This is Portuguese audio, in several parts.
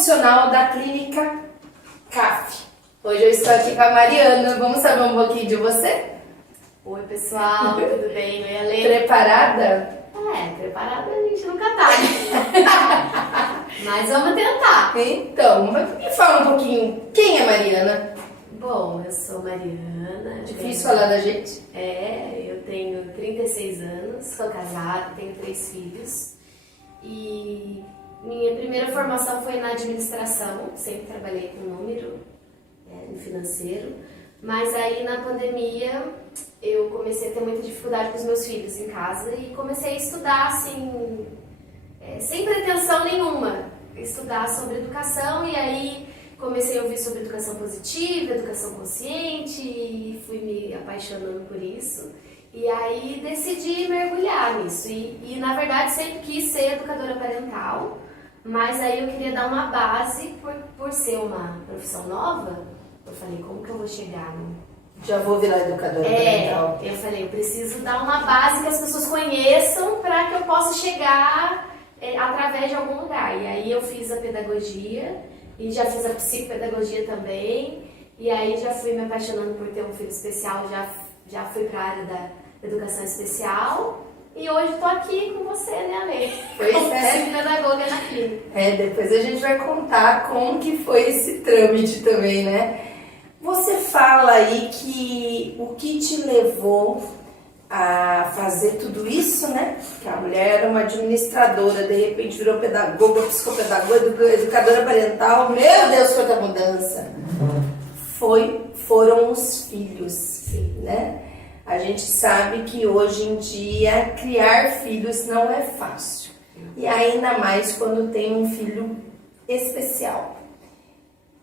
profissional da clínica CAF. Hoje eu estou aqui com a Mariana. Vamos saber um pouquinho de você? Oi, pessoal, tudo bem? Oi, Ale. Preparada? Preparada a gente nunca tá. Mas vamos tentar. Então, me fala um pouquinho, quem é Mariana? Bom, eu sou Mariana. Difícil falar da gente? Eu tenho 36 anos, sou casada, tenho 3 filhos. E minha primeira formação foi na administração, sempre trabalhei com número, no financeiro. Mas aí na pandemia eu comecei a ter muita dificuldade com os meus filhos em casa e comecei a estudar assim, sem pretensão nenhuma, estudar sobre educação, e aí comecei a ouvir sobre educação positiva, educação consciente e fui me apaixonando por isso. E aí decidi mergulhar nisso e na verdade sempre quis ser educadora parental, mas aí eu queria dar uma base por ser uma profissão nova. Eu falei, como que eu vou chegar Já vou virar educadora parental. Eu falei, eu preciso dar uma base que as pessoas conheçam para que eu possa chegar através de algum lugar. E aí eu fiz a pedagogia e já fiz a psicopedagogia também. E aí já fui me apaixonando por ter um filho especial, já fui para a área da educação especial. E hoje estou aqui com você, né, Ale? Pois como é. psicopedagoga na clínica. Depois a gente vai contar como que foi esse trâmite também, né? Você fala aí que o que te levou a fazer tudo isso, né? Que a mulher era uma administradora, de repente virou pedagoga, psicopedagoga, educadora parental. Meu Deus, quanta mudança! Foram os filhos, Sim. né? A gente sabe que hoje em dia criar filhos não é fácil. E ainda mais quando tem um filho especial.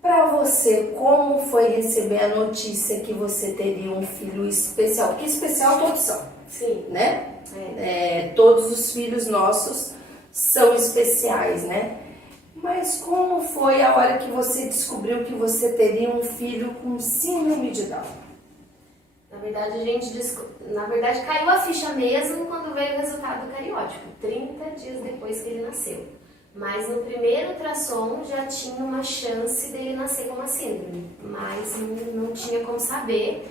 Para você, como foi receber a notícia que você teria um filho especial? Porque especial todos são, Sim. né? Todos os filhos nossos são especiais, né? Mas como foi a hora que você descobriu que você teria um filho com síndrome de Down? Na verdade, caiu a ficha mesmo quando veio o resultado do cariótipo, 30 dias depois que ele nasceu. Mas no primeiro ultrassom já tinha uma chance dele nascer com uma síndrome, mas não tinha como saber,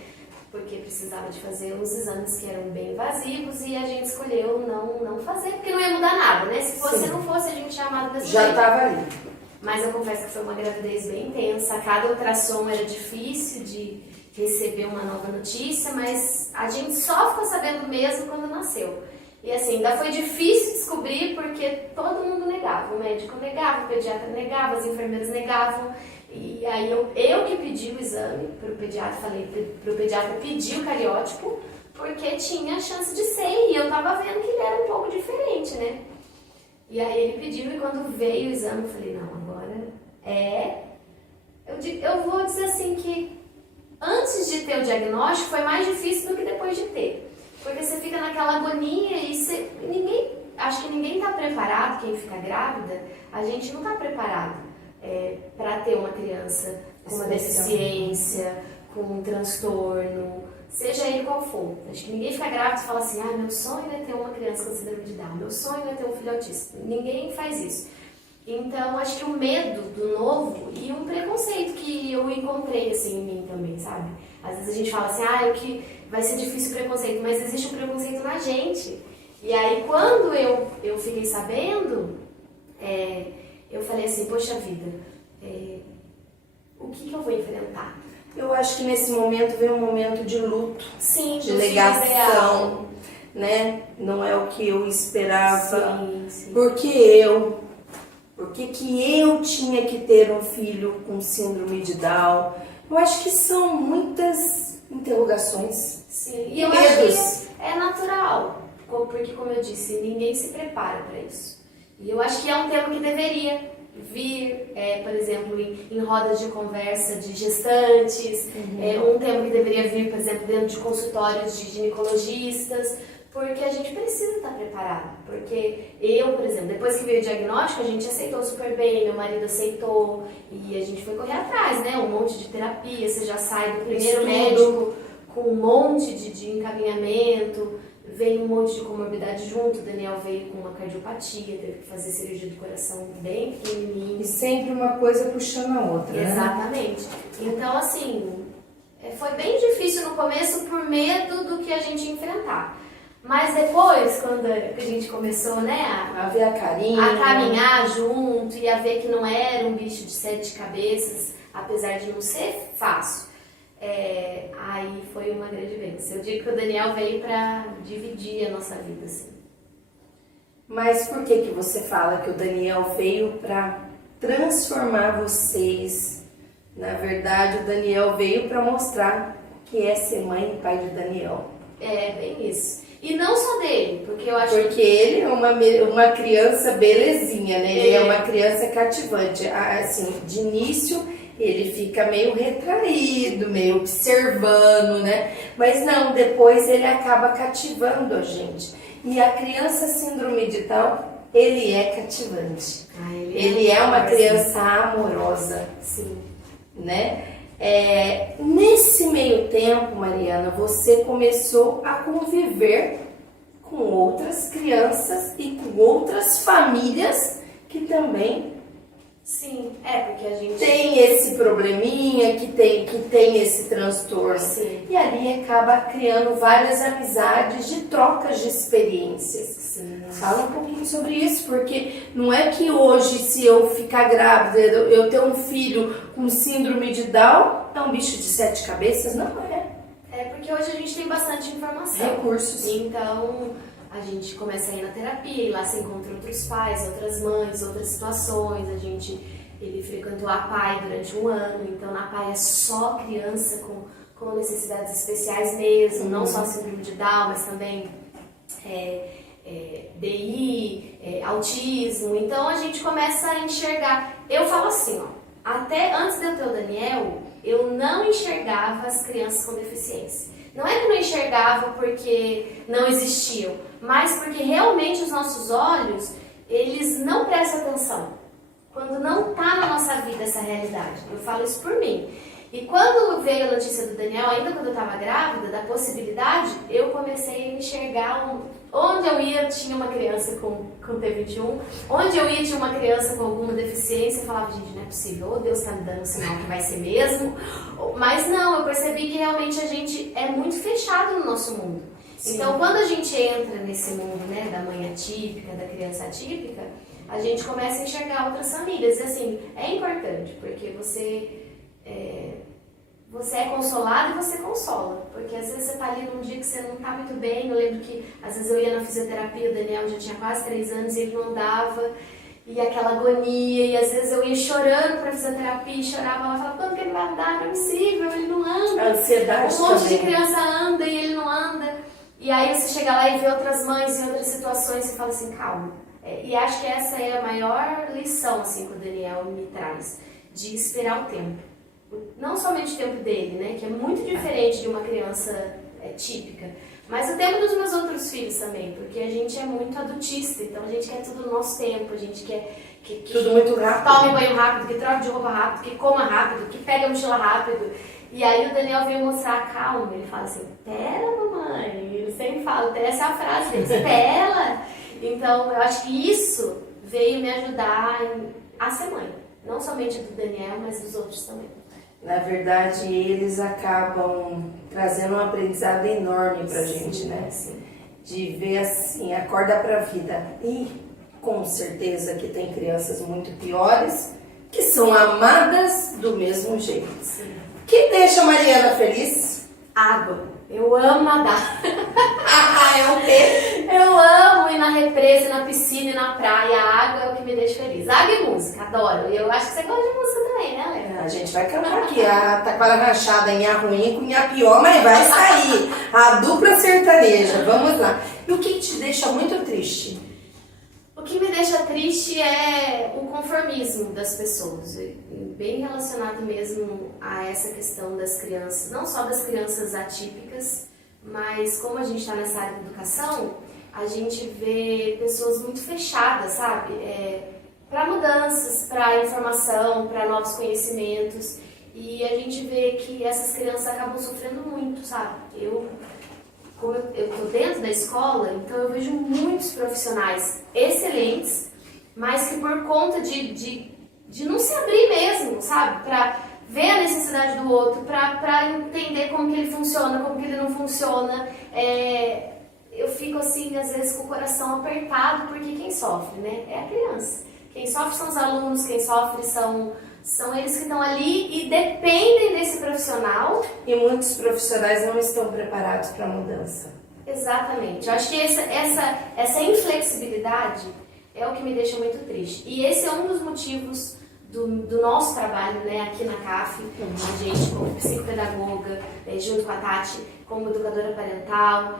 porque precisava de fazer uns exames que eram bem invasivos e a gente escolheu não fazer, porque não ia mudar nada, né? Se fosse, Sim. não fosse, a gente tinha amado desse Já jeito. estava ali. Mas eu confesso que foi uma gravidez bem intensa, cada ultrassom era difícil de receber uma nova notícia, mas a gente só ficou sabendo mesmo quando nasceu. E assim, ainda foi difícil descobrir porque todo mundo negava, o médico negava, o pediatra negava, as enfermeiras negavam. E aí eu que pedi o exame para o pediatra, falei para o pediatra pedir o cariótipo, porque tinha chance de ser, e eu tava vendo que ele era um pouco diferente, né? E aí ele pediu, e quando veio o exame eu falei, não, agora eu vou dizer assim que antes de ter o diagnóstico foi mais difícil do que depois de ter. Porque você fica naquela agonia e acho que ninguém está preparado, quem fica grávida, a gente não está preparado para ter uma criança com uma deficiência, com um transtorno, seja ele qual for. Acho que ninguém fica grávida e fala assim, meu sonho é ter uma criança com síndrome de Down, meu sonho é ter um filho autista. Ninguém faz isso. Então, acho que o medo do novo e um preconceito que eu encontrei assim, em mim também, sabe? Às vezes a gente fala assim, que vai ser difícil o preconceito, mas existe um preconceito na gente. E aí, quando eu fiquei sabendo, eu falei assim, poxa vida, o que eu vou enfrentar? Eu acho que nesse momento veio um momento de luto, Sim, de negação, né? Não é o que eu esperava. Sim. Por que eu tinha que ter um filho com síndrome de Down? Eu acho que são muitas interrogações. Sim, e eu acho que é natural, porque como eu disse, ninguém se prepara para isso. E eu acho que é um tema que deveria vir, por exemplo, em rodas de conversa de gestantes, um tema que deveria vir, por exemplo, dentro de consultórios de ginecologistas, porque a gente precisa estar preparado. Porque eu, por exemplo, depois que veio o diagnóstico, a gente aceitou super bem, meu marido aceitou, e a gente foi correr atrás, né? Um monte de terapia, você já sai do primeiro médico com um monte de encaminhamento, veio um monte de comorbidade junto. O Daniel veio com uma cardiopatia, teve que fazer cirurgia do coração bem pequenininho. E sempre uma coisa puxando a outra, né? Exatamente. Então, assim, foi bem difícil no começo por medo do que a gente ia enfrentar. Mas depois, quando a gente começou, né, a ver a carinha, a caminhar junto e a ver que não era um bicho de 7 cabeças, apesar de não ser fácil, aí foi uma grande bênção. Eu digo que o Daniel veio para dividir a nossa vida, assim. Mas por que você fala que o Daniel veio para transformar vocês? Na verdade, o Daniel veio para mostrar que é ser mãe e pai de Daniel. É, bem isso. E não só dele, porque eu acho Porque ele é uma criança belezinha, né? Ele é uma criança cativante. Assim, de início, ele fica meio retraído, meio observando, né? Mas não, depois ele acaba cativando a gente. E a criança síndrome de Down, ele é cativante. Ele é uma criança amorosa. Sim. Né? Nesse meio tempo, Mariana, você começou a conviver com outras crianças e com outras famílias que também Sim, porque a gente tem esse probleminha, que tem esse transtorno. Sim. E ali acaba criando várias amizades de trocas de experiências. Sim. Fala um pouquinho sobre isso, porque não é que hoje, se eu ficar grávida, eu ter um filho com síndrome de Down, é um bicho de 7 cabeças, não é. Porque hoje a gente tem bastante informação. Recursos. Então, a gente começa a ir na terapia, e lá você encontra outros pais, outras mães, outras situações. Ele frequentou a PAI durante um ano, então na PAI é só criança com necessidades especiais mesmo, não só síndrome de Down, mas também DI, autismo. Então a gente começa a enxergar. Eu falo assim, até antes de eu ter o Daniel, eu não enxergava as crianças com deficiência. Não é que eu não enxergava porque não existiam, mas porque realmente os nossos olhos, eles não prestam atenção quando não está na nossa vida essa realidade. Eu falo isso por mim. E quando veio a notícia do Daniel, ainda quando eu estava grávida, da possibilidade, eu comecei a enxergar onde eu ia tinha uma criança com T21, onde eu ia tinha uma criança com alguma deficiência. Eu falava, gente, não é possível, ou Deus está me dando um sinal que vai ser mesmo. Mas não, eu percebi que realmente a gente é muito fechado no nosso mundo. Sim. Então, quando a gente entra nesse mundo, né, da mãe atípica, da criança atípica, a gente começa a enxergar outras famílias. E assim, é importante, porque você é consolado e você consola. Porque às vezes você tá ali num dia que você não tá muito bem. Eu lembro que às vezes eu ia na fisioterapia, o Daniel já tinha quase 3 anos e ele não andava. E aquela agonia, e às vezes eu ia chorando pra fisioterapia e chorava lá, falava, quando que ele vai andar? Não é possível, ele não anda. A ansiedade um monte também. de criança anda e ele não anda. E aí você chega lá e vê outras mães em outras situações e fala assim, calma. E acho que essa é a maior lição assim, que o Daniel me traz, de esperar o tempo. Não somente o tempo dele, né, que é muito diferente de uma criança típica, mas o tempo dos meus outros filhos também, porque a gente é muito adultista, então a gente quer tudo no nosso tempo, a gente quer que tudo muito rápido. Tome banho rápido, que troque de roupa rápido, que coma rápido, que pegue a mochila rápido. E aí o Daniel veio mostrar a calma, ele fala assim, pera mamãe, ele sempre fala, essa é a frase dele, pera. Então eu acho que isso veio me ajudar a ser mãe, não somente do Daniel, mas dos outros também. Na verdade, eles acabam trazendo um aprendizado enorme pra gente, né? Sim. De ver assim, acorda pra vida. E com certeza que tem crianças muito piores que são amadas do mesmo jeito. Sim. O que deixa a Mariana feliz? Água. Eu amo nadar. É o quê? Eu amo ir na represa, na piscina e na praia. A água é o que me deixa feliz. Água e música, adoro. E eu acho que você gosta de música também, né, Léa? A gente vai cantar aqui a taquara rachada em a ruim com em pior, mas vai sair. A dupla sertaneja, vamos lá. E o que te deixa muito triste? O que me deixa triste é o conformismo das pessoas, bem relacionado mesmo a essa questão das crianças, não só das crianças atípicas, mas como a gente está nessa área de educação, a gente vê pessoas muito fechadas, sabe? Para mudanças, para informação, para novos conhecimentos, e a gente vê que essas crianças acabam sofrendo muito, sabe? como eu estou dentro da escola, então eu vejo muitos profissionais excelentes, mas que por conta de não se abrir mesmo, sabe? Para ver a necessidade do outro, para entender como que ele funciona, como que ele não funciona. Eu fico assim, às vezes, com o coração apertado, porque quem sofre, né? É a criança. Quem sofre são os alunos, quem sofre são eles que estão ali e dependem desse profissional. E muitos profissionais não estão preparados para a mudança. Exatamente. Eu acho que essa inflexibilidade é o que me deixa muito triste. E esse é um dos motivos do nosso trabalho, né, aqui na CAF, a gente como psicopedagoga, junto com a Tati, como educadora parental,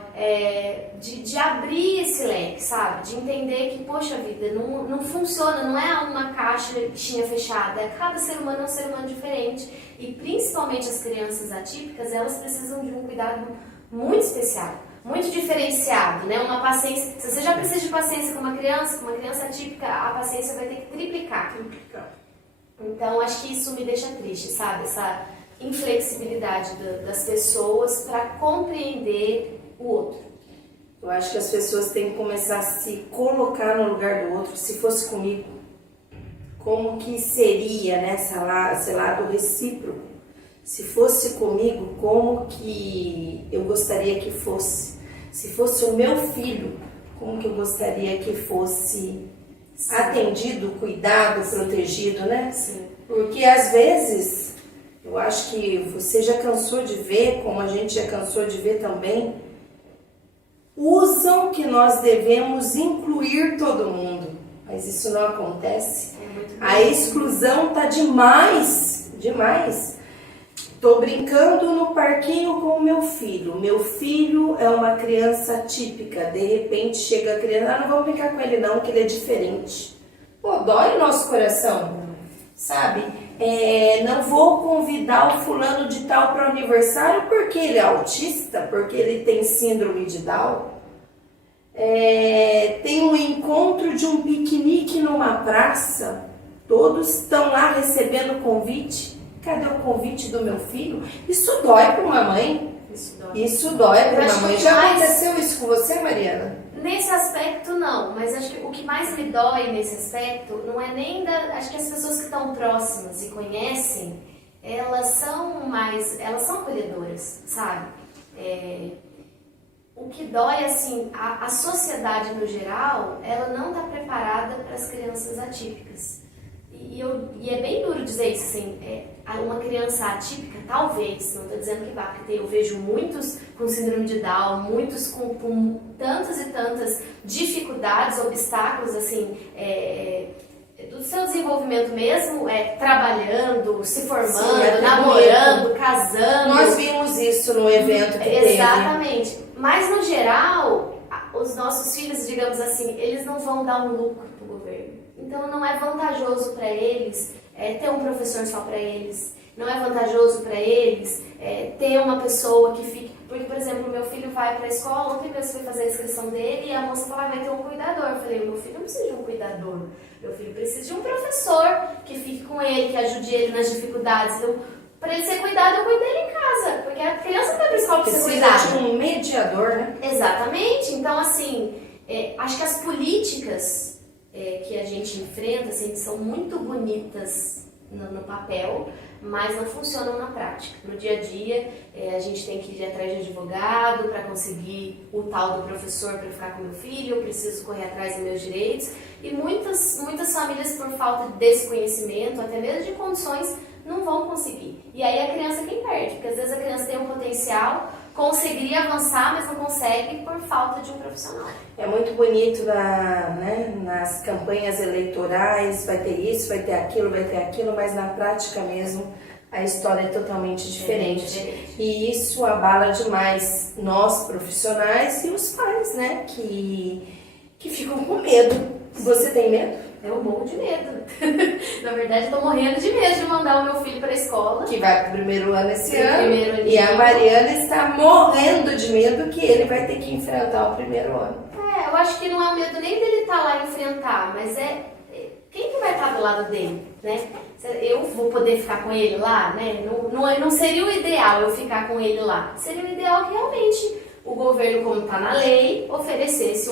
de abrir esse leque, sabe? De entender que, poxa vida, não funciona, não é uma caixinha fechada, cada ser humano é um ser humano diferente. E principalmente as crianças atípicas, elas precisam de um cuidado muito especial, muito diferenciado, né? Uma paciência, se você já precisa de paciência com uma criança atípica, a paciência vai ter que triplicar. Então, acho que isso me deixa triste, sabe? Essa inflexibilidade das pessoas para compreender o outro. Eu acho que as pessoas têm que começar a se colocar no lugar do outro. Se fosse comigo, como que seria, né, esse lado recíproco? Se fosse comigo, como que eu gostaria que fosse? Se fosse o meu filho, como que eu gostaria que fosse atendido, cuidado, protegido, né? Sim. Porque às vezes, eu acho que você já cansou de ver, como a gente já cansou de ver também, usam que nós devemos incluir todo mundo, mas isso não acontece. A exclusão tá demais, demais. Tô brincando no parquinho com o meu filho. Meu filho é uma criança típica. De repente chega a criança, não vamos brincar com ele não, que ele é diferente. Pô, dói o nosso coração, sabe? Não vou convidar o fulano de tal para o aniversário porque ele é autista, porque ele tem síndrome de Down. Tem um encontro de um piquenique numa praça, todos estão lá recebendo convite. Cadê o convite do meu filho? Isso dói para uma mãe. Isso dói para uma mãe. Já aconteceu isso com você, Mariana? Nesse aspecto, não. Mas acho que o que mais me dói nesse aspecto não é nem acho que as pessoas que estão próximas e conhecem, elas são acolhedoras, sabe? O que dói, assim, a sociedade no geral, ela não está preparada para as crianças atípicas. E é bem duro dizer isso, assim, uma criança atípica, talvez, não estou dizendo que vá, porque eu vejo muitos com síndrome de Down, muitos com tantas e tantas dificuldades, obstáculos, assim, do seu desenvolvimento mesmo, trabalhando, se formando, namorando, casando. Nós vimos isso no evento que Exatamente. Teve. Mas, no geral, os nossos filhos, digamos assim, eles não vão dar um lucro para o governo. Então, não é vantajoso para eles ter um professor só para eles. Não é vantajoso para eles ter uma pessoa que fique... Porque, por exemplo, meu filho vai para a escola, ontem mesmo fui fazer a inscrição dele e a moça falou, vai ter um cuidador. Eu falei, meu filho não precisa de um cuidador. Meu filho precisa de um professor que fique com ele, que ajude ele nas dificuldades. Então, para ele ser cuidado, eu cuido dele em casa. Porque a criança não vai para a escola para ser cuidada. Precisa de um mediador, né? Exatamente. Então, assim, acho que as políticas que a gente enfrenta, assim, são muito bonitas no papel, mas não funcionam na prática. No dia a dia, a gente tem que ir atrás de advogado para conseguir o tal do professor para ficar com meu filho, eu preciso correr atrás dos meus direitos. E muitas famílias, por falta desse conhecimento, até mesmo de condições, não vão conseguir. E aí a criança é quem perde, porque às vezes a criança tem um potencial, conseguiria avançar, mas não consegue por falta de um profissional. É muito bonito nas campanhas eleitorais, vai ter isso, vai ter aquilo, mas na prática mesmo a história é totalmente diferente. E isso abala demais nós profissionais e os pais, né, que ficam com medo. Você tem medo? Eu morro de medo. Na verdade, eu tô morrendo de medo de mandar o meu filho para a escola. Que vai pro primeiro ano esse ano. E a Mariana está morrendo de medo que ele vai ter que enfrentar o primeiro ano. Eu acho que não é o medo nem dele estar lá e enfrentar, mas quem que vai estar do lado dele, né? Eu vou poder ficar com ele lá, né? Não seria o ideal eu ficar com ele lá. Seria o ideal que realmente o governo, como está na lei, oferecesse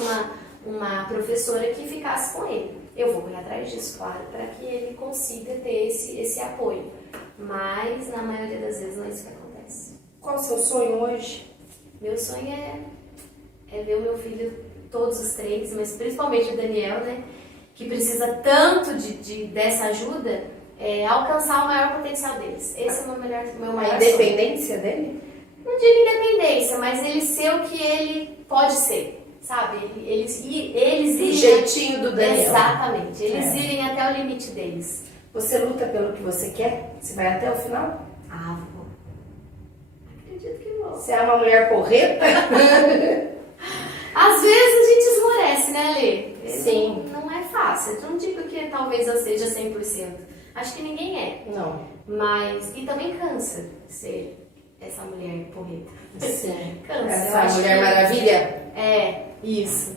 uma professora que ficasse com ele. Eu vou correr atrás disso, claro, para que ele consiga ter esse apoio. Mas, na maioria das vezes, não é isso que acontece. Qual o seu sonho hoje? Meu sonho é ver o meu filho, todos os três, mas principalmente o Daniel, né? Que precisa tanto dessa ajuda, alcançar o maior potencial deles. Esse é o meu maior A independência dele? Não digo independência, mas ele ser o que ele pode ser, sabe? Eles irem... O jeitinho do Daniel. Exatamente. Eles irem até o limite deles. Você luta pelo que você quer? Você vai até o final? Ah, vou. Acredito que vou. Você é uma mulher porreta? Às vezes a gente esmorece, né, Lê? Sim. Não é fácil. Eu não digo que talvez eu seja 100%. Acho que ninguém é. Não. Mas... E também cansa ser essa mulher porreta. Sim. Cansa. Essa Mulher Maravilha? Isso.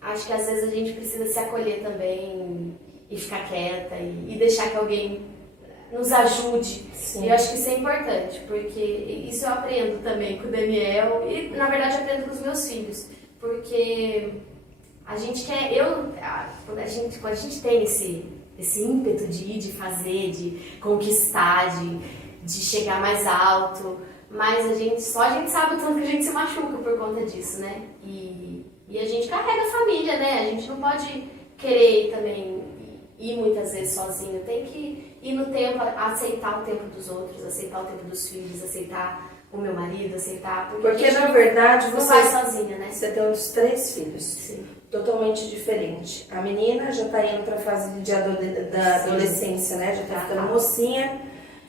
Acho que às vezes a gente precisa se acolher também e ficar quieta e deixar que alguém nos ajude. Sim. E eu acho que isso é importante, porque isso eu aprendo também com o Daniel e, na verdade, aprendo com os meus filhos. Porque a gente quer... Quando a gente tem esse ímpeto de ir, de fazer, de conquistar, de chegar mais alto, mas só a gente sabe o tanto que a gente se machuca por conta disso, né? E a gente carrega a família, né? A gente não pode querer também ir muitas vezes sozinho, tem que ir no tempo, aceitar o tempo dos outros, aceitar o tempo dos filhos, aceitar o meu marido, aceitar... Porque na verdade não vai sozinha, né? Você tem uns 3 filhos. Sim. Totalmente diferente. A menina já tá indo pra fase da adolescência, né? Já tá ficando mocinha,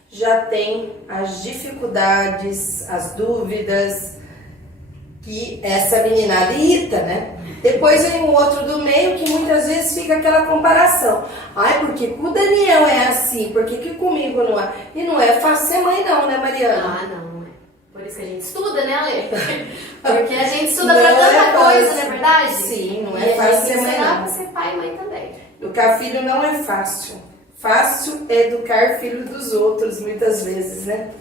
já tem as dificuldades, as dúvidas que essa meninada irrita, né? Depois vem o outro do meio que muitas vezes fica aquela comparação. Ai, porque com o Daniel é assim, por que comigo não é? E não é fácil ser mãe não, né, Mariana? Ah, não é. Por isso que a gente estuda, né, Ale? Porque a gente estuda pra tanta coisa, não é verdade? Sim, não é fácil ser mãe não. Pra ser pai e mãe também. Educar filho não é fácil. Fácil é educar filho dos outros, muitas vezes, né?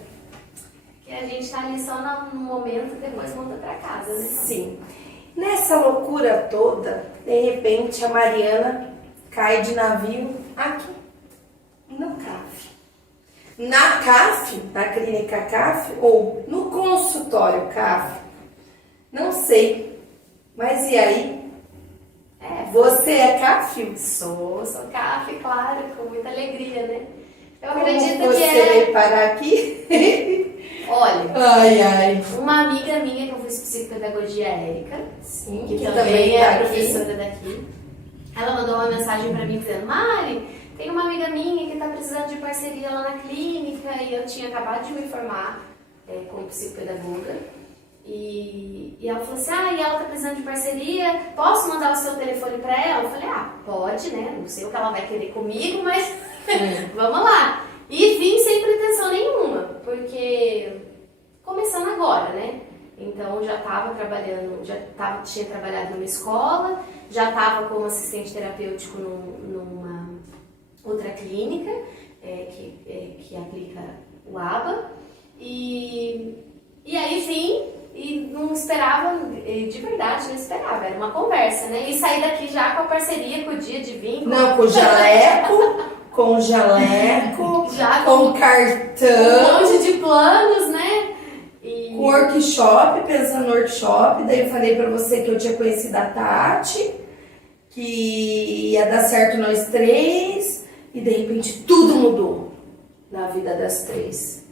Que a gente tá ali só no momento, depois volta pra casa, né? Sim. Nessa loucura toda, de repente a Mariana cai de navio aqui, no CAF. Na CAF, na clínica CAF, ou no consultório CAF, não sei. Mas e aí? Você é CAF? Sou CAF, claro, com muita alegria, né? Eu Como acredito que você veio parar aqui? Olha, ai. Uma amiga minha que eu fiz psicopedagogia, Érica, Sim, que também também tá é aqui. professora daqui, ela mandou uma mensagem pra mim dizendo: Mari, tem uma amiga minha que tá precisando de parceria lá na clínica e eu tinha acabado de me formar como psicopedagoga. E ela falou assim: e ela tá precisando de parceria, posso mandar o seu telefone pra ela? Eu falei: pode, né? Não sei o que ela vai querer comigo, mas vamos lá. E vim sem pretensão nenhuma, porque começando agora, né? Então já estava trabalhando, tinha trabalhado numa escola, já estava como assistente terapêutico numa outra clínica que aplica o ABA. E aí vim e não esperava, de verdade, não esperava, era uma conversa, né? E saí daqui já com a parceria, com o dia de vir. Não, com jaleco, já com cartão, um monte de planos, né? Com workshop, pensando no workshop. Daí eu falei pra você que eu tinha conhecido a Tati, que ia dar certo nós 3, e de repente tudo mudou na vida das 3.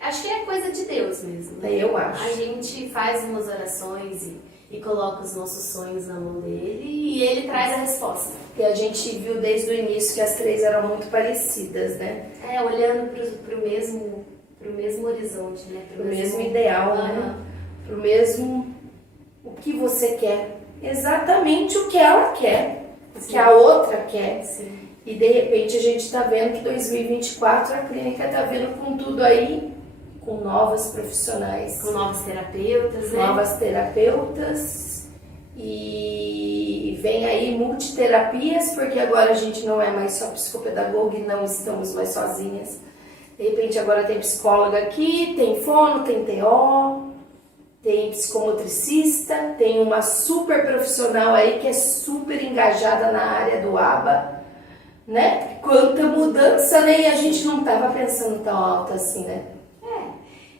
Acho que é coisa de Deus mesmo. Daí eu acho. A gente faz umas orações e coloca os nossos sonhos na mão dele e ele traz a resposta. E a gente viu desde o início que as 3 eram muito parecidas, né? Olhando pro mesmo horizonte, né? Pro mesmo ideal, né? Pro mesmo o que você quer. Exatamente o que ela quer. O que a outra quer. Sim. E de repente a gente tá vendo que 2024 a clínica tá vindo com tudo aí, com novas profissionais. Com novos terapeutas, né? Novas terapeutas. E vem aí multiterapias, porque agora a gente não é mais só psicopedagoga e não estamos mais sozinhas. De repente agora tem psicóloga aqui, tem fono, tem TO. tem psicomotricista, tem uma super profissional aí que é super engajada na área do ABA, né? Quanta mudança, né? E a gente não estava pensando tão alto assim, né?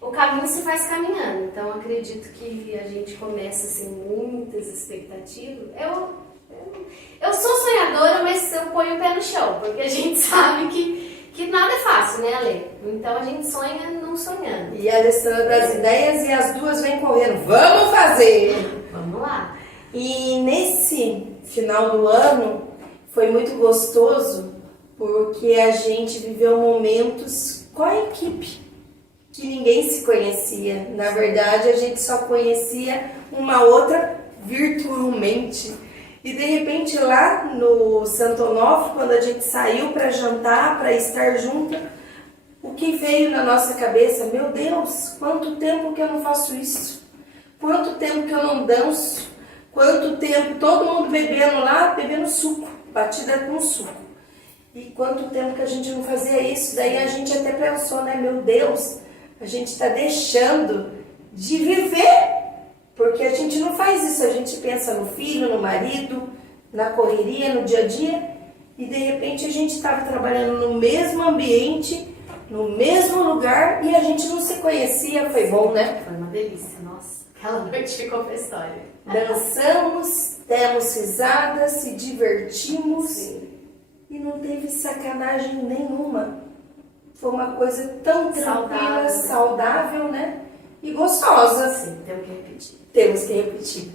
O caminho se faz caminhando, então acredito que a gente começa sem muitas expectativas. Eu sou sonhadora, mas eu ponho o pé no chão, porque a gente sabe que nada é fácil, né, Ale? Então a gente sonha não sonhando. E a Alessandra das ideias e as duas vêm correndo. Vamos fazer! Vamos lá! E nesse final do ano foi muito gostoso, porque a gente viveu momentos com a equipe que ninguém se conhecia. Na verdade, a gente só conhecia uma outra virtualmente. E de repente lá no Santo Onofre, quando a gente saiu para jantar, para estar junto, o que veio na nossa cabeça? Meu Deus, quanto tempo que eu não faço isso? Quanto tempo que eu não danço? Quanto tempo todo mundo bebendo lá, bebendo suco, batida com suco. E quanto tempo que a gente não fazia isso? Daí a gente até pensou, né? Meu Deus, a gente está deixando de viver. Porque a gente não faz isso, a gente pensa no filho, no marido, na correria, no dia a dia. E de repente a gente estava trabalhando no mesmo ambiente, no mesmo lugar e a gente não se conhecia. Foi bom, né? Foi uma delícia, nossa. Aquela noite ficou pra história. Dançamos, demos risadas, se divertimos. Sim. E não teve sacanagem nenhuma. Foi uma coisa tão tranquila, saudável, né? E gostosa. Sim, temos que repetir. Temos que repetir.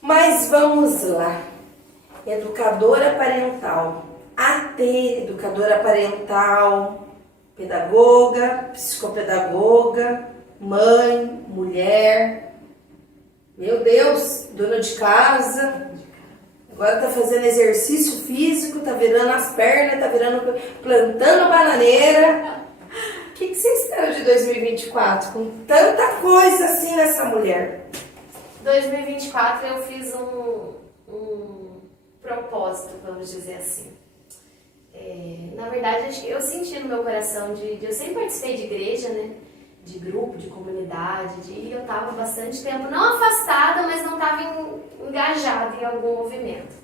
Mas vamos lá. Educadora parental. AT, educadora parental, pedagoga, psicopedagoga, mãe, mulher. Meu Deus, dona de casa. Agora tá fazendo exercício físico, tá virando as pernas, tá virando, plantando bananeira. O que você espera de 2024 com tanta coisa assim nessa mulher? 2024 eu fiz um propósito, vamos dizer assim. Na verdade, eu senti no meu coração eu sempre participei de igreja, né? De grupo, de comunidade, e eu estava bastante tempo, não afastada, mas não estava engajada em algum movimento.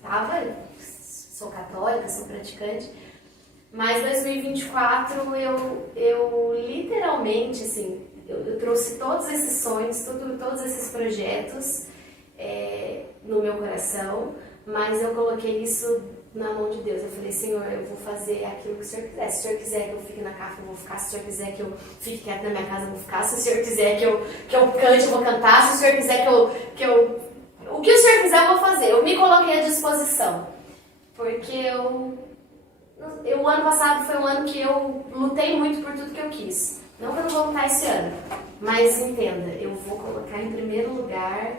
Sou católica, sou praticante, mas 2024 eu literalmente, assim, eu trouxe todos esses sonhos, todos esses projetos no meu coração, mas eu coloquei isso na mão de Deus. Eu falei, Senhor, eu vou fazer aquilo que o Senhor quiser. Se o Senhor quiser que eu fique na CAF, eu vou ficar. Se o Senhor quiser que eu fique quieta na minha casa, eu vou ficar. Se o Senhor quiser que eu cante, eu vou cantar. Se o Senhor quiser o que o Senhor quiser, eu vou fazer. Eu me coloquei à disposição. Porque o ano passado foi um ano que eu lutei muito por tudo que eu quis. Não que eu não vou lutar esse ano, mas entenda, eu vou colocar em primeiro lugar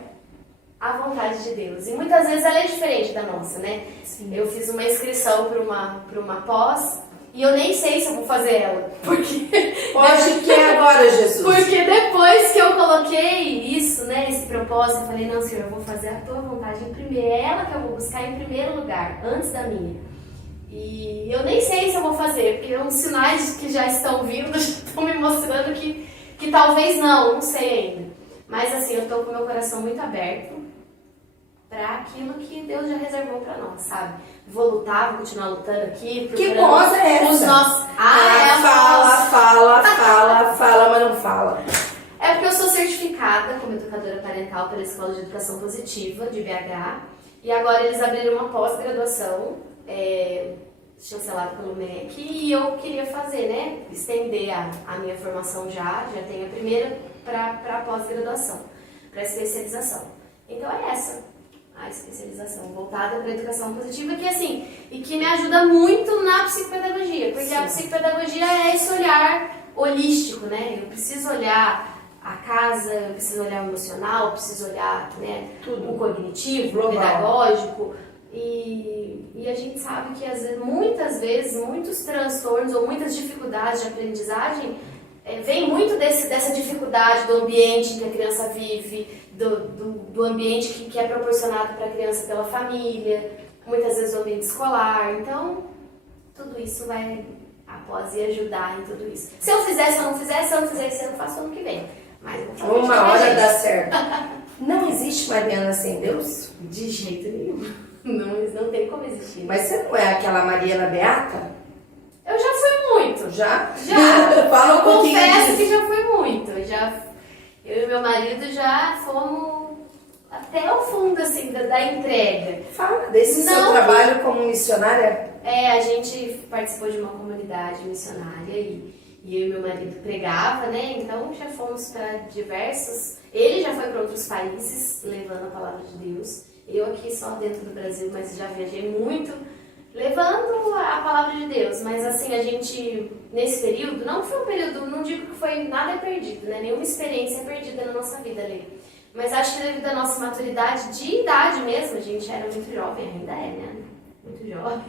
a vontade de Deus. E muitas vezes ela é diferente da nossa, né? Sim. Eu fiz uma inscrição para uma pós e eu nem sei se eu vou fazer ela. Porque pode que é agora, Jesus. Porque depois que eu coloquei isso, né, esse propósito, eu falei, não, Senhor, eu vou fazer a tua vontade em primeiro. É ela que eu vou buscar em primeiro lugar, antes da minha. E eu nem sei se eu vou fazer, porque uns sinais que já estão vindo já estão me mostrando que talvez não sei ainda. Mas assim, eu tô com o meu coração muito aberto para aquilo que Deus já reservou para nós, sabe? Vou lutar, vou continuar lutando aqui. Que voz é essa? Os nossos... Fala, mas não fala. É porque eu sou certificada como educadora parental pela Escola de Educação Positiva de BH e agora eles abriram uma pós-graduação chancelada pelo MEC e eu queria fazer, né? Estender a minha formação já tenho a primeira para a pós-graduação, para a especialização. Então é essa a especialização voltada para a educação positiva que assim, e que me ajuda muito na psicopedagogia, porque Sim. A psicopedagogia é esse olhar holístico, né? Eu preciso olhar a casa, eu preciso olhar o emocional, eu preciso olhar, né, o cognitivo, o pedagógico. E a gente sabe que muitas vezes, muitos transtornos ou muitas dificuldades de aprendizagem vem muito dessa dificuldade do ambiente que a criança vive, do ambiente que é proporcionado para a criança pela família, muitas vezes o ambiente escolar. Então, tudo isso vai após ir ajudar em tudo isso. Se eu fizer, se eu não fizer, se eu não fizer, se eu não faço ano que vem. mas vou fazer de Uma qualquer hora jeito. dá certo. Não existe Mariana sem Deus? De jeito nenhum. Não tem como existir. Mas você não é aquela Mariana Beata? Eu já fui muito. Já? Já. Fala um Eu pouquinho confesso disso. que já fui muito. Eu e meu marido já fomos até o fundo, assim, da entrega. Fala desse seu Não. trabalho como missionária. A gente participou de uma comunidade missionária e eu e meu marido pregava, né? Então já fomos para diversos. Ele já foi para outros países levando a palavra de Deus. Eu aqui só dentro do Brasil, mas já viajei muito levando a palavra de Deus. Mas assim, a gente, nesse período, não foi um período, não digo que foi nada perdido, né? Nenhuma experiência perdida na nossa vida ali. Mas acho que devido à nossa maturidade de idade mesmo, a gente era muito jovem, ainda é, né? Muito jovem.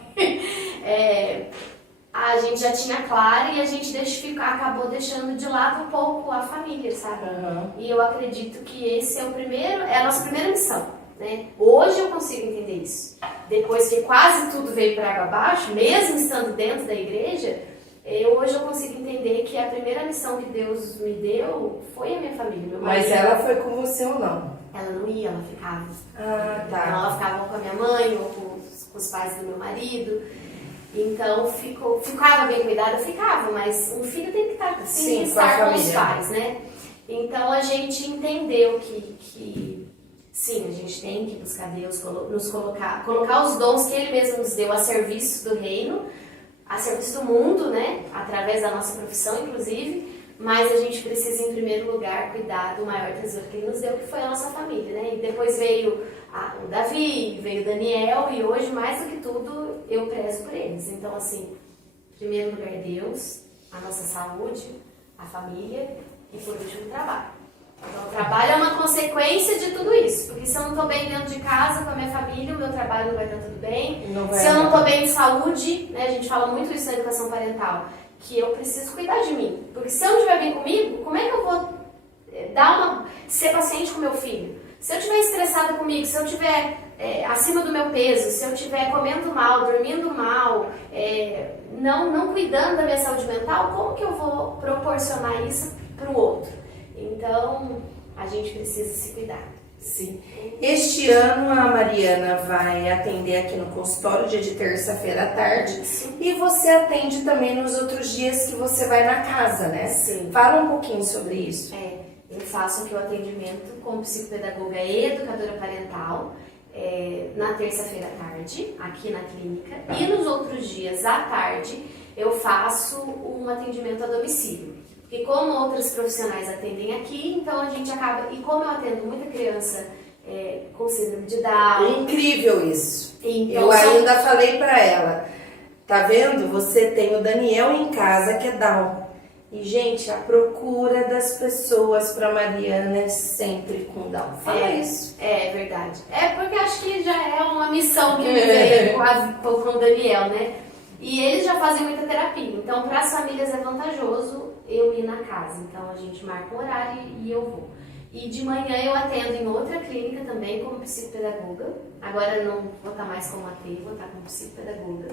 A gente já tinha clara e a gente acabou deixando de lado um pouco a família, sabe? Uhum. E eu acredito que esse é a nossa primeira missão, né? Hoje eu consigo entender isso. Depois que quase tudo veio para água abaixo, mesmo estando dentro da igreja, hoje eu consigo entender que a primeira missão que Deus me deu foi a minha família. Meu Mas marido. ela foi com você ou não? Ela não ia, ela ficava. Ah, tá. Então ela ficava ou com a minha mãe ou com os pais do meu marido. Então ficava bem cuidada, ficava, mas um filho tem que estar, Sim, estar com com os pais, né? Então a gente entendeu que sim, a gente tem que buscar Deus, nos colocar os dons que Ele mesmo nos deu a serviço do reino, a serviço do mundo, né? Através da nossa profissão, inclusive. Mas a gente precisa, em primeiro lugar, cuidar do maior tesouro que Ele nos deu, que foi a nossa família, né? E depois veio o Davi, veio o Daniel, e hoje, mais do que tudo, eu prezo por eles. Então, assim, em primeiro lugar, Deus, a nossa saúde, a família e, por último, o trabalho. Então, o trabalho é uma consequência de tudo isso. Porque se eu não estou bem dentro de casa, com a minha família, o meu trabalho não vai estar tudo bem. Se eu não estou bem de saúde, né? A gente fala muito isso na educação parental, que eu preciso cuidar de mim. Porque se eu não estiver bem comigo, como é que eu vou ser paciente com meu filho? Se eu estiver estressada comigo, se eu estiver acima do meu peso, se eu estiver comendo mal, dormindo mal, não cuidando da minha saúde mental, como que eu vou proporcionar isso para o outro? Então, a gente precisa se cuidar. Sim. Este ano a Mariana vai atender aqui no consultório, dia de terça-feira à tarde. Isso. E você atende também nos outros dias que você vai na casa, né? Sim. Fala um pouquinho sobre isso. Eu faço aqui o atendimento como psicopedagoga e educadora parental na terça-feira à tarde, aqui na clínica. E nos outros dias à tarde eu faço um atendimento a domicílio. Porque como outros profissionais atendem aqui, então a gente acaba... E como eu atendo muita criança com síndrome de Down... Incrível isso. Então, eu ainda falei pra ela, tá vendo? Você tem o Daniel em casa que é Down. E, gente, a procura das pessoas pra Mariana é sempre com Down. Fala isso. É verdade. Porque acho que já é uma missão que me veio com o Daniel, né? E eles já fazem muita terapia. Então, para as famílias é vantajoso eu ir na casa. Então, a gente marca um horário e eu vou. E de manhã eu atendo em outra clínica também como psicopedagoga. Agora não vou estar mais como AT, vou estar como psicopedagoga.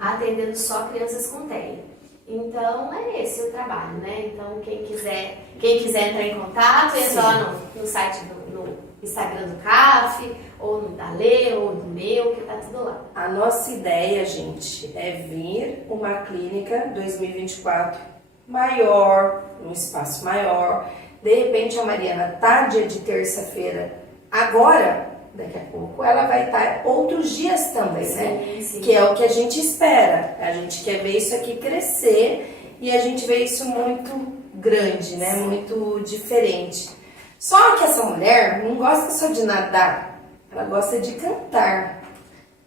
Atendendo só crianças com TEA. Então, é esse o trabalho, né? Então, quem quiser entrar em contato, entra lá no site no Instagram do CAF, ou no da Lê, ou do meu, que tá tudo lá. A nossa ideia, gente, é vir uma clínica 2024 maior, um espaço maior. De repente, a Mariana tá dia de terça-feira agora, daqui a pouco, ela vai estar outros dias também, né? Sim. Que é o que a gente espera. A gente quer ver isso aqui crescer e a gente vê isso muito grande, né? Sim. Muito diferente. Só que essa mulher não gosta só de nadar, ela gosta de cantar.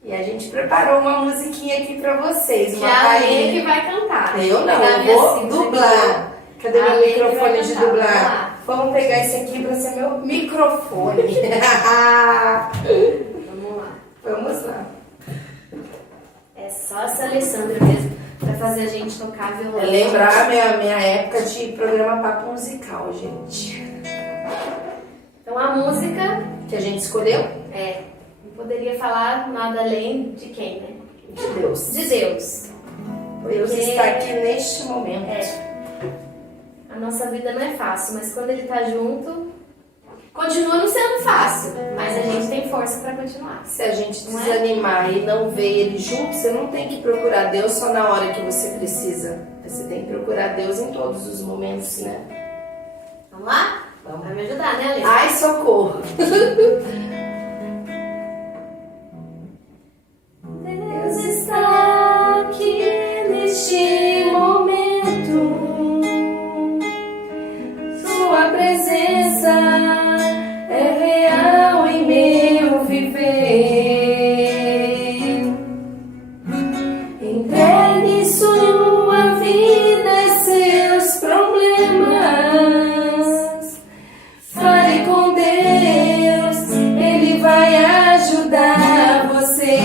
E a gente preparou uma musiquinha aqui pra vocês. Que a Lê que vai cantar. Eu não, eu vou dublar. Cadê meu microfone de dublar? Vamos pegar esse aqui pra ser meu microfone. Vamos lá. Vamos lá. É só essa Alessandra mesmo pra fazer a gente tocar violão. É lembrar minha época de programa papo musical, gente. Então a música, Que a gente escolheu? não poderia falar nada além de quem, né? De Deus. De Deus. Deus Porque- está aqui neste momento. a nossa vida não é fácil, mas quando ele tá junto, continua não sendo fácil, mas a gente tem força para continuar. Se a gente desanimar e não ver ele junto, você não tem que procurar Deus só na hora que você precisa. Você tem que procurar Deus em todos os momentos, né? Vamos lá? Vamos. Vai me ajudar, né, Alê? Ai, socorro! Deus está aqui neste momento. Sua presença é real em meu viver. Entregue sua vida e seus problemas. Fale com Deus, Ele vai ajudar você.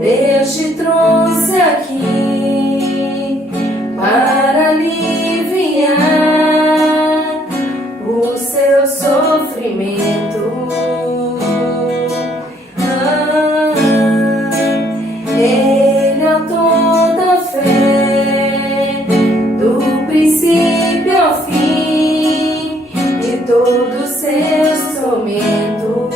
Deus te trouxe aqui para aliviar o seu sofrimento. Ele é toda fé, do princípio ao fim, e todos os seus tormentos.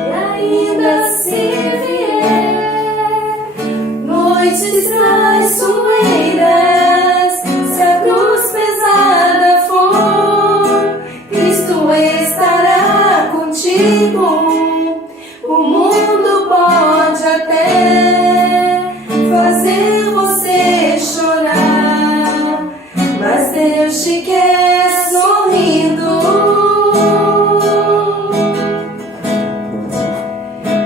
E ainda se vier noites traiçoeiras, se a cruz pesada for, Cristo estará contigo. O mundo pode até fazer você chorar, mas Deus te quer sorrindo.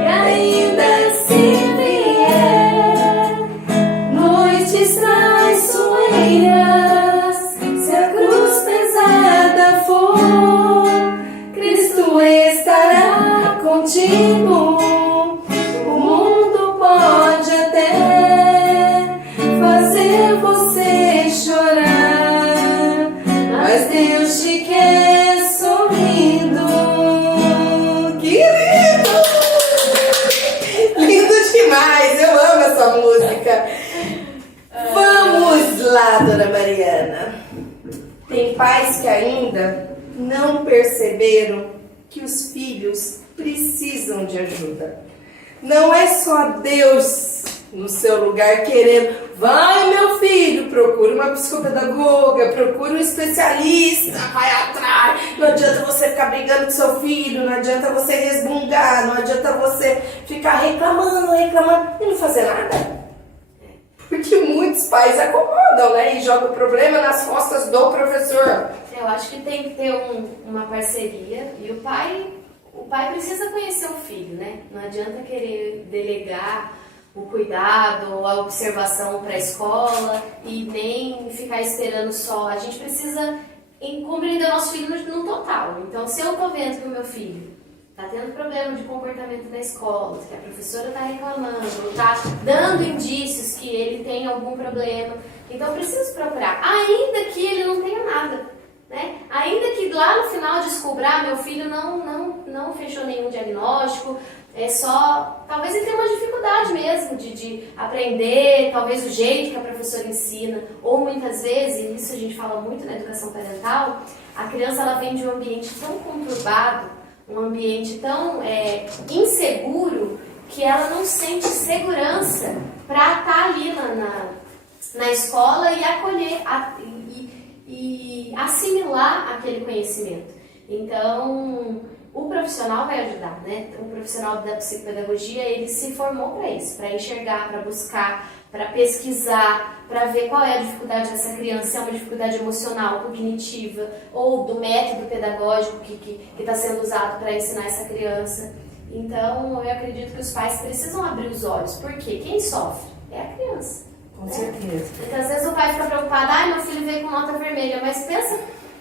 E ainda se vier noites traiçoeiras, se a cruz pesada for, Cristo estará contigo. O mundo pode até fazer você chorar, mas Deus te quer sorrindo. Que lindo! Lindo demais! Eu amo essa música. Vamos lá, Dona Mariana. Tem pais que ainda não perceberam que os filhos precisam de ajuda. Não é só Deus no seu lugar querendo, vai meu filho, procura uma psicopedagoga, procura um especialista, vai atrás. Não adianta você ficar brigando com seu filho, não adianta você resmungar, não adianta você ficar reclamando e não fazer nada. Porque muitos pais acomodam, né? E jogam o problema nas costas do professor. Eu acho que tem que ter uma parceria e o pai precisa conhecer o filho, né? Não adianta querer delegar o cuidado ou a observação para a escola e nem ficar esperando só. A gente precisa compreender o nosso filho no total. Então, se eu estou vendo que o meu filho está tendo problema de comportamento na escola, que a professora está reclamando, está dando indícios que ele tem algum problema, então eu preciso procurar, ainda que ele não tenha nada, né? Ainda que lá no final descubra, meu filho não fechou nenhum diagnóstico, é só, talvez ele tenha uma dificuldade mesmo de aprender, talvez o jeito que a professora ensina, ou muitas vezes, e isso a gente fala muito na educação parental, a criança ela vem de um ambiente tão conturbado, um ambiente tão inseguro, que ela não sente segurança para estar ali na escola e acolher e assimilar aquele conhecimento. Então, o profissional vai ajudar, né? O profissional da psicopedagogia, ele se formou para isso, para enxergar, para buscar, para pesquisar, para ver qual é a dificuldade dessa criança, se é uma dificuldade emocional, cognitiva, ou do método pedagógico que está sendo usado para ensinar essa criança. Então, eu acredito que os pais precisam abrir os olhos, porque quem sofre é a criança. Com certeza. Muitas vezes o pai fica preocupado, meu filho veio com nota vermelha, mas pensa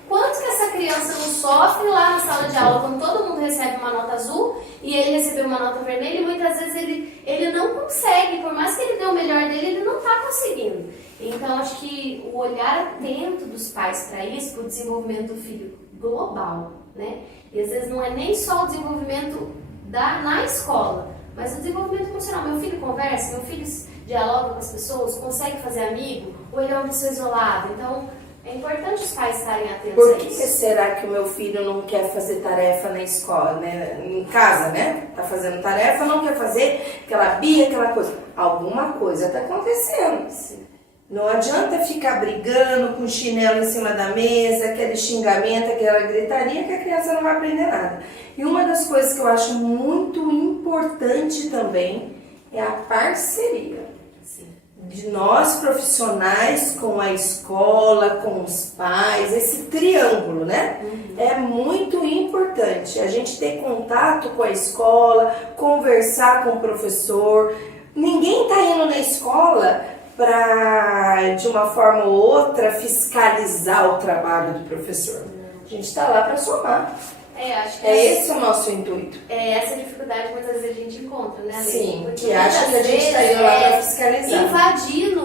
quanto que essa criança não sofre lá na sala de aula, quando todo mundo recebe uma nota azul e ele recebeu uma nota vermelha, e muitas vezes ele não consegue, por mais que ele dê o melhor dele, ele não está conseguindo. Então, acho que o olhar atento dos pais para isso, para o desenvolvimento do filho global, né? E às vezes não é nem só o desenvolvimento na escola. Mas o desenvolvimento emocional, meu filho conversa, meu filho dialoga com as pessoas, consegue fazer amigo, ou ele é uma pessoa isolada. Então, é importante os pais estarem atentos Por a que isso. será que o meu filho não quer fazer tarefa na escola, né? Em casa, né? Tá fazendo tarefa, não quer fazer aquela birra, aquela coisa. Alguma coisa tá acontecendo. Sim. Não adianta ficar brigando com chinelo em cima da mesa, aquele xingamento, aquela gritaria, que a criança não vai aprender nada. E uma das coisas que eu acho muito importante também é a parceria. Sim. De nós profissionais com a escola, com os pais, esse triângulo, né? É muito importante a gente ter contato com a escola, conversar com o professor. Ninguém está indo na escola para, de uma forma ou outra, fiscalizar o trabalho do professor. A gente está lá para somar. Acho que Esse o nosso intuito. essa dificuldade muitas vezes a gente encontra, né, Ale? Sim, Porque que acha que a gente está indo lá para fiscalizar. Invadindo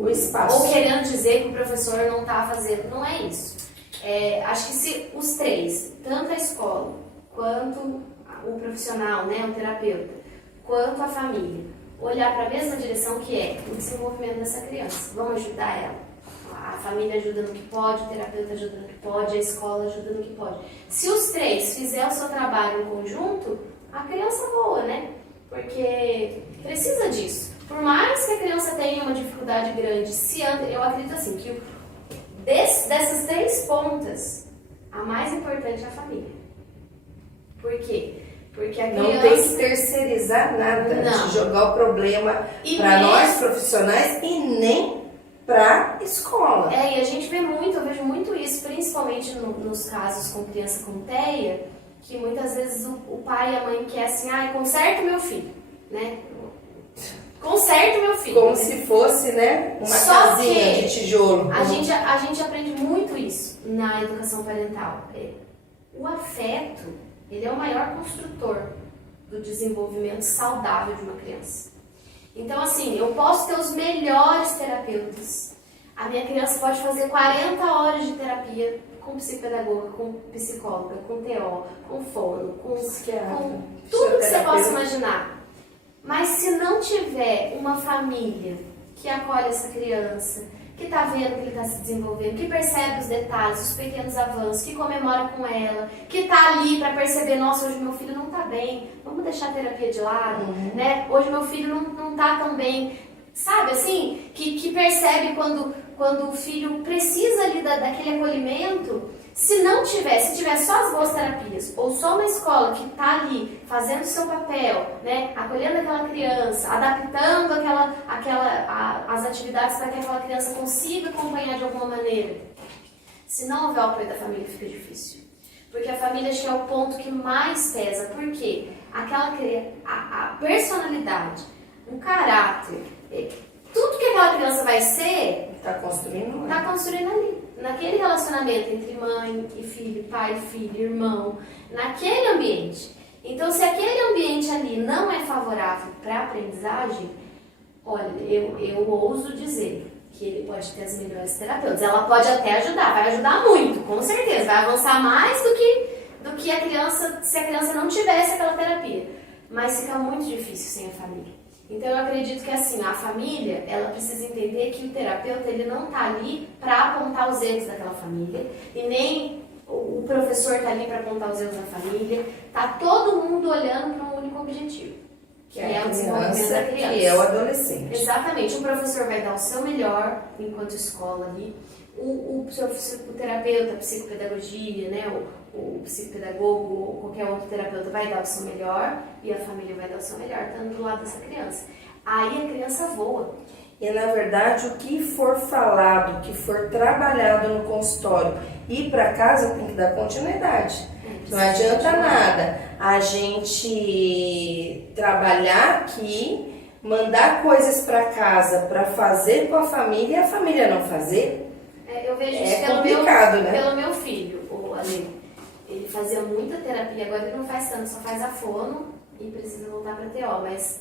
o espaço. ou querendo dizer que o professor não está fazendo. Não é isso. Acho que se os três, tanto a escola, quanto o profissional, né, o terapeuta, quanto a família, olhar para a mesma direção, que é o desenvolvimento dessa criança. Vamos ajudar ela. A família ajuda no que pode, o terapeuta ajuda no que pode, a escola ajuda no que pode. Se os três fizerem o seu trabalho em conjunto, a criança voa, né? Porque precisa disso. Por mais que a criança tenha uma dificuldade grande, eu acredito assim, que dessas três pontas, a mais importante é a família. Por quê? Porque a criança... Não tem que terceirizar nada, de jogar o problema para nós profissionais e nem para a escola. E a gente eu vejo muito isso, principalmente nos casos com criança com TEA, que muitas vezes o pai e a mãe querem assim, conserta o meu filho, né? Conserta o meu filho. Como né? se fosse, né, uma Só casinha de tijolo. A gente aprende muito isso na educação parental. O afeto, ele é o maior construtor do desenvolvimento saudável de uma criança. Então, assim, eu posso ter os melhores terapeutas. A minha criança pode fazer 40 horas de terapia com psicopedagoga, com psicóloga, com TO, com fono, com tudo que você possa imaginar. Mas se não tiver uma família que acolhe essa criança, que está vendo que ele está se desenvolvendo, que percebe os detalhes, os pequenos avanços, que comemora com ela, que está ali para perceber, nossa, hoje meu filho não está bem, vamos deixar a terapia de lado, né? Hoje meu filho não está tão bem, sabe assim? Que percebe quando o filho precisa ali daquele acolhimento. Se tiver só as boas terapias, ou só uma escola que está ali fazendo o seu papel, né, acolhendo aquela criança, adaptando as atividades para que aquela criança consiga acompanhar de alguma maneira. Se não houver o apoio da família, fica difícil. Porque a família acho que é o ponto que mais pesa. Por quê? A personalidade, o caráter, tudo que aquela criança vai ser, Está construindo ali. Naquele relacionamento entre mãe e filho, pai e filho, irmão, naquele ambiente. Então, se aquele ambiente ali não é favorável para a aprendizagem, olha, eu ouso dizer que ele pode ter as melhores terapeutas. Ela pode até ajudar, vai ajudar muito, com certeza. Vai avançar mais do que a criança, se a criança não tivesse aquela terapia. Mas fica muito difícil sem a família. Então, eu acredito que assim, a família, ela precisa entender que o terapeuta, ele não está ali para apontar os erros daquela família, e nem o professor está ali para apontar os erros da família. Está todo mundo olhando para um único objetivo, que é o desenvolvimento da criança. Que é o adolescente. Exatamente. O professor vai dar o seu melhor enquanto escola ali. O terapeuta, a psicopedagogia, né, o psicopedagogo ou qualquer outro terapeuta vai dar o seu melhor e a família vai dar o seu melhor, estando do lado dessa criança. Aí a criança voa. E na verdade, o que for falado, o que for trabalhado no consultório e para casa tem que dar continuidade. Não adianta nada a gente trabalhar aqui, mandar coisas para casa para fazer com a família e a família não fazer. Eu vejo isso pelo meu filho, o Ale. Ele fazia muita terapia, agora ele não faz tanto, só faz a fono e precisa voltar para TO. Mas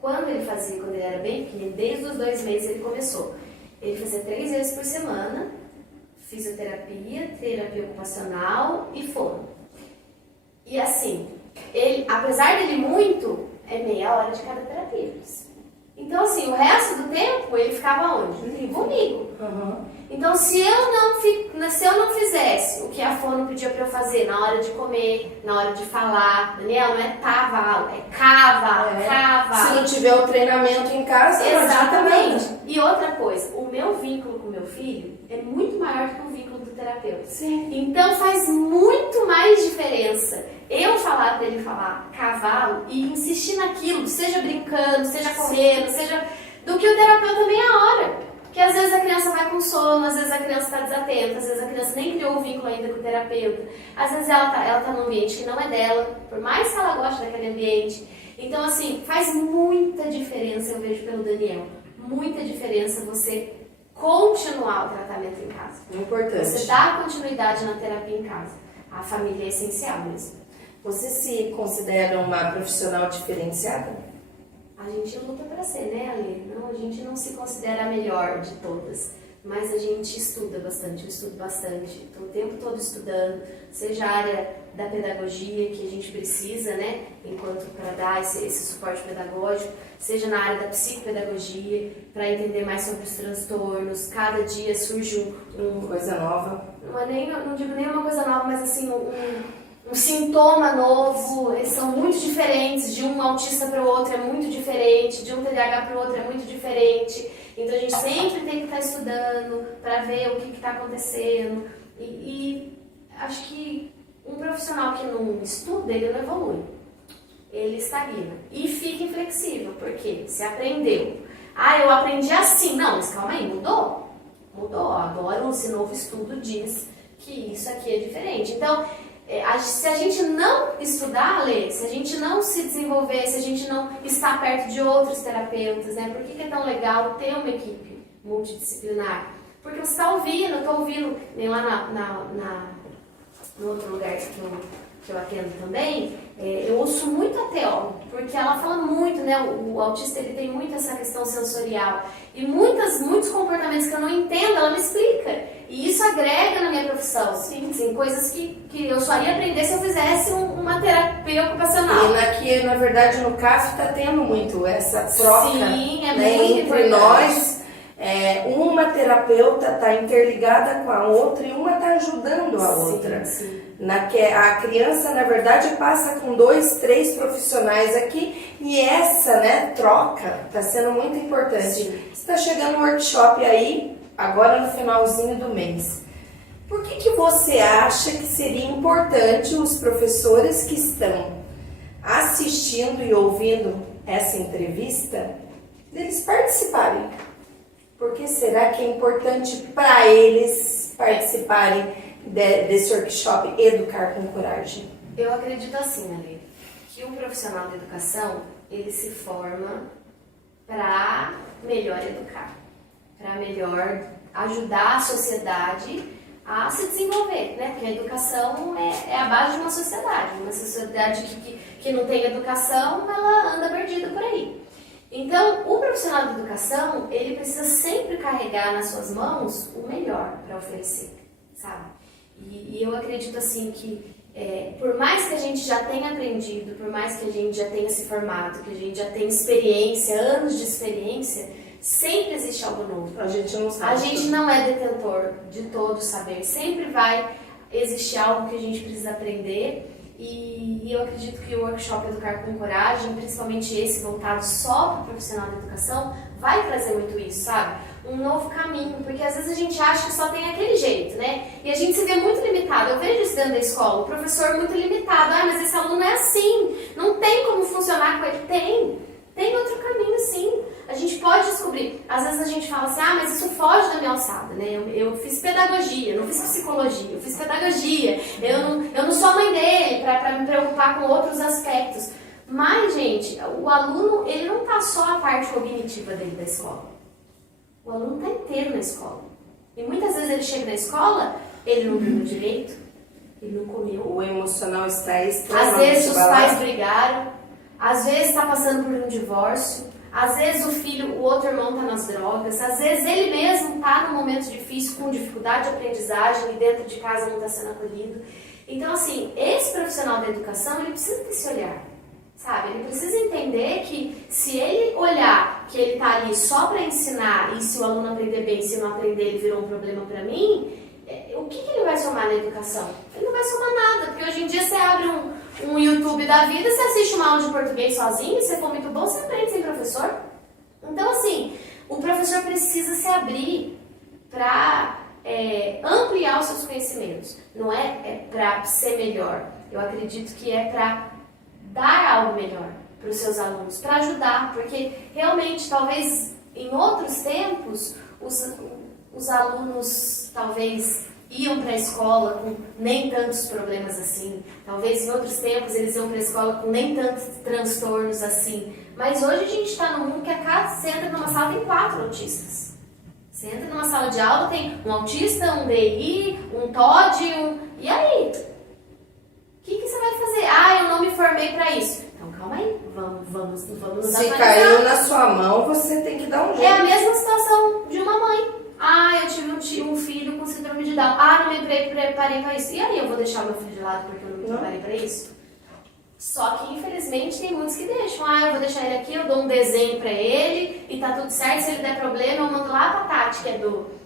quando ele era bem pequeno, desde os 2 meses ele começou. Ele fazia 3 vezes por semana, fisioterapia, terapia ocupacional e fono. E assim... Ele, apesar dele muito, é meia hora de cada terapia. Então, assim, o resto do tempo ele ficava onde? Comigo. Então, se eu não fizesse o que a fono pedia para eu fazer na hora de comer, na hora de falar, Daniel, não é cavalo, é cava. Se não tiver o treinamento em casa, exatamente. E outra coisa, o meu vínculo com o meu filho é muito maior que o vínculo do terapeuta. Sim. Então, faz muito mais diferença eu falar para ele falar cavalo e insistir naquilo, seja brincando, seja correndo, seja do que o terapeuta meia hora. Porque às vezes a criança vai com sono, às vezes a criança está desatenta, às vezes a criança nem criou o vínculo ainda com o terapeuta, às vezes ela tá num ambiente que não é dela, por mais que ela goste daquele ambiente. Então, assim, faz muita diferença, eu vejo pelo Daniel, muita diferença você continuar o tratamento em casa. Importante. Você dar continuidade na terapia em casa. A família é essencial mesmo. Você se considera uma profissional diferenciada? A gente luta para ser, né, Ale? Não, a gente não se considera a melhor de todas, mas a gente estuda bastante, eu estudo bastante, estou o tempo todo estudando, seja a área da pedagogia que a gente precisa, né, enquanto para dar esse suporte pedagógico, seja na área da psicopedagogia, para entender mais sobre os transtornos, cada dia surge coisa nova. Não digo nem uma coisa nova, mas assim, um sintoma novo, eles são muito diferentes, de um autista para o outro é muito diferente, de um TDAH para o outro é muito diferente, então a gente sempre tem que estar estudando para ver o que está acontecendo, e acho que um profissional que não estuda, ele não evolui, ele estagna e fica inflexível, porque se aprendeu, eu aprendi assim, não, mas calma aí, mudou, agora esse novo estudo diz que isso aqui é diferente, então se a gente não estudar, Lê, se a gente não se desenvolver, se a gente não estar perto de outros terapeutas, né? Por que é tão legal ter uma equipe multidisciplinar? Porque você está ouvindo, eu estou ouvindo, nem lá no outro lugar que eu atendo também, eu ouço muito a TO, porque ela fala muito, né? O autista ele tem muito essa questão sensorial e muitos comportamentos que eu não entendo, ela me explica. E isso agrega na minha profissão, sim, coisas que eu só ia aprender se eu fizesse uma terapia ocupacional. E na verdade no CAF está tendo muito essa troca, sim, é né, muito entre importante. nós. Uma terapeuta está interligada com a outra e uma está ajudando a outra. Sim. A criança, na verdade, passa com 2, 3 profissionais aqui e essa, né, troca está sendo muito importante. Está chegando um workshop aí, agora no finalzinho do mês. Por que você acha que seria importante os professores que estão assistindo e ouvindo essa entrevista, eles participarem? Por que será que é importante para eles participarem desse workshop Educar com Coragem? Eu acredito assim, Ale, que um profissional da educação, ele se forma para melhor educar, para melhor ajudar a sociedade a se desenvolver, né? Porque a educação é a base de uma sociedade que não tem educação, ela anda perdida por aí. Então, o profissional de educação, ele precisa sempre carregar nas suas mãos o melhor para oferecer, sabe? E eu acredito assim que, por mais que a gente já tenha aprendido, por mais que a gente já tenha se formado, que a gente já tenha experiência, anos de experiência, sempre existe algo novo. A gente não sabe. A gente não é detentor de todo o saber, sempre vai existir algo que a gente precisa aprender. E eu acredito que o workshop Educar com Coragem, principalmente esse voltado só para o profissional da educação, vai trazer muito isso, sabe? Um novo caminho, porque às vezes a gente acha que só tem aquele jeito, né? E a gente se vê muito limitado. Eu vejo isso dentro da escola, o professor muito limitado. Mas esse aluno é assim, não tem como funcionar com ele. Tem outro caminho sim. A gente pode descobrir. Às vezes a gente fala assim, mas isso foge da minha alçada, né? Eu fiz pedagogia, não fiz psicologia, eu fiz pedagogia. Eu não sou a mãe dele para me preocupar com outros aspectos. Mas, gente, o aluno, ele não tá só a parte cognitiva dele da escola. O aluno tá inteiro na escola. E muitas vezes ele chega na escola, ele não dormiu direito, ele não comeu. O emocional está extremamente Às vezes os abalado. pais brigaram, às vezes está passando por um divórcio, às vezes o outro irmão está nas drogas, às vezes ele mesmo está num momento difícil, com dificuldade de aprendizagem e dentro de casa não está sendo acolhido. Então, assim, esse profissional da educação, ele precisa ter esse olhar, sabe? Ele precisa entender que se ele olhar que ele tá ali só para ensinar e se o aluno aprender bem, se não aprender, ele virou um problema para mim, o que ele vai somar na educação? Ele não vai somar nada, porque hoje em dia você abre um YouTube da vida, você assiste uma aula de português sozinho, e se for muito bom, você aprende sem professor. Então, assim, o professor precisa se abrir para ampliar os seus conhecimentos. Não é para ser melhor. Eu acredito que é para dar algo melhor para os seus alunos, para ajudar, porque realmente, talvez em outros tempos, os alunos talvez iam para a escola com nem tantos problemas assim. Talvez em outros tempos eles iam para a escola com nem tantos transtornos assim. Mas hoje a gente está num mundo que você entra numa sala e tem 4 autistas. Você entra numa sala de aula, tem um autista, um DI, um TOD, E aí? O que você vai fazer? Ah, eu não me formei para isso. Então calma aí, vamos nos atualizar. Se caiu na sua mão, você tem que dar um jeito. É a mesma situação de uma mãe. Ah, eu tive um filho com síndrome de Down. Ah, não me preparei para isso. E aí, eu vou deixar meu filho de lado porque eu não me preparei para isso? Só que, infelizmente, tem muitos que deixam. Ah, eu vou deixar ele aqui, eu dou um desenho para ele e tá tudo certo. Se ele der problema, eu mando lá pra Tati, que é do...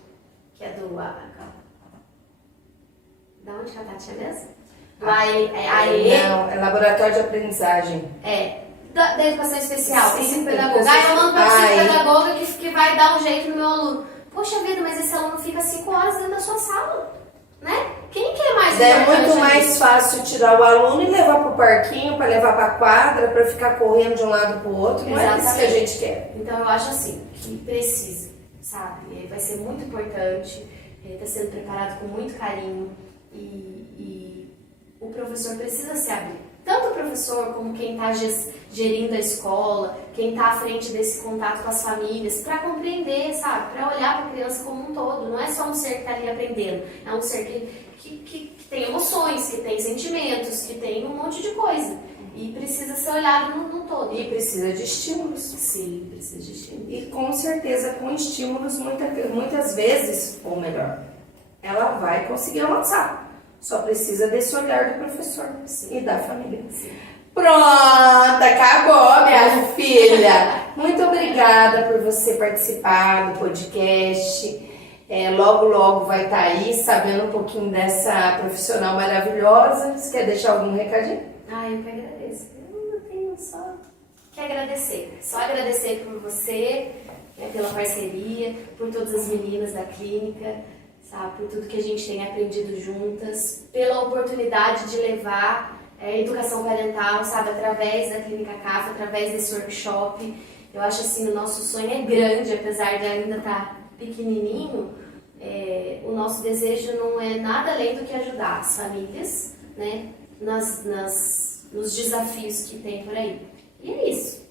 Da onde que a Tati é mesmo? Lá Não, é laboratório de aprendizagem. Da educação especial, Psicopedagoga. Aí eu mando pra psicopedagoga que vai dar um jeito no meu aluno. Poxa vida, mas esse aluno fica 5 horas dentro da sua sala, né? Quem quer mais? É muito mais fácil tirar o aluno e levar pro parquinho, para levar pra quadra, para ficar correndo de um lado pro outro. Não é isso que a gente quer. Então eu acho assim, que precisa, sabe? Vai ser muito importante, tá sendo preparado com muito carinho e o professor precisa se abrir. Tanto o professor como quem está gerindo a escola, quem está à frente desse contato com as famílias, para compreender, sabe? Para olhar para a criança como um todo. Não é só um ser que está ali aprendendo, é um ser que tem emoções, que tem sentimentos, que tem um monte de coisa. E precisa ser olhado no todo. E precisa de estímulos. Sim, precisa de estímulos. E com certeza, com estímulos, muitas vezes, ou melhor, ela vai conseguir avançar. Só precisa desse olhar do professor. Sim. E da família. Sim. Pronto, acabou, minha filha. Muito obrigada por você participar do podcast. Logo, logo vai estar aí sabendo um pouquinho dessa profissional maravilhosa. Você quer deixar algum recadinho? Eu que agradeço. Eu tenho só que agradecer. Só agradecer por você, pela parceria, por todas as meninas da clínica, sabe, por tudo que a gente tem aprendido juntas, pela oportunidade de levar educação parental, sabe, através da Clínica CAF, através desse workshop. Eu acho assim, o nosso sonho é grande, apesar de ainda estar pequenininho. O nosso desejo não é nada além do que ajudar as famílias, né, nos desafios que tem por aí. E é isso.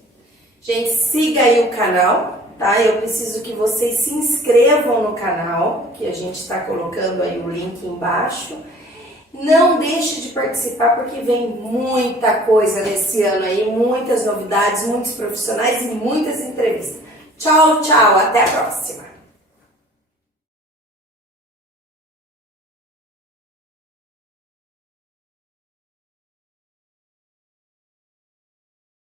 Gente, siga aí o canal, tá? Eu preciso que vocês se inscrevam no canal, que a gente está colocando aí o link embaixo. Não deixe de participar, porque vem muita coisa nesse ano aí, muitas novidades, muitos profissionais e muitas entrevistas. Tchau, tchau, até a próxima!